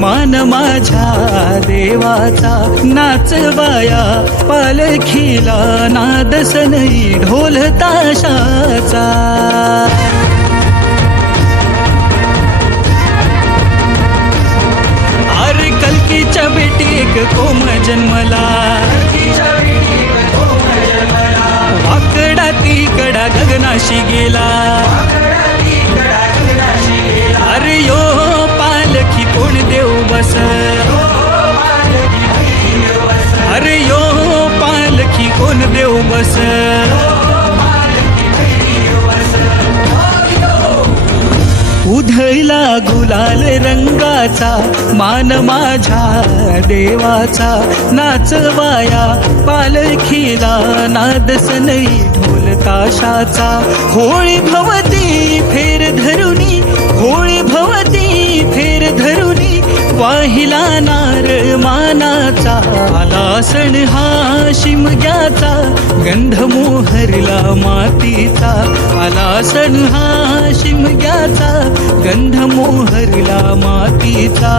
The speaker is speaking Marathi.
मान माझ्या देवाचा, नाचवाया पालखीला नाद सनई ढोल ताशाचा. अरे कल्कीच्या बेटी एक कोम जन्मला, वाकडा तिकडा गगनाशी गेला. अरे यो पालखी कोण देऊ बस, अरे यो पालखी कोण देऊ बस. उधळला गुलाल रंगाचा, मान माझ्या देवाचा, नाचवाया पालखीला नाद सनई ढोल ताशाचा. होळी भवती फेर धरुनी, होळी भवती फेर धरुनी, वाहिला नार मानाचा. आला सण हा शिमग्याचा, गंध मोहरला मातीचा. आला सण हा शिमग्याचा, गंध मोहरला मातीचा.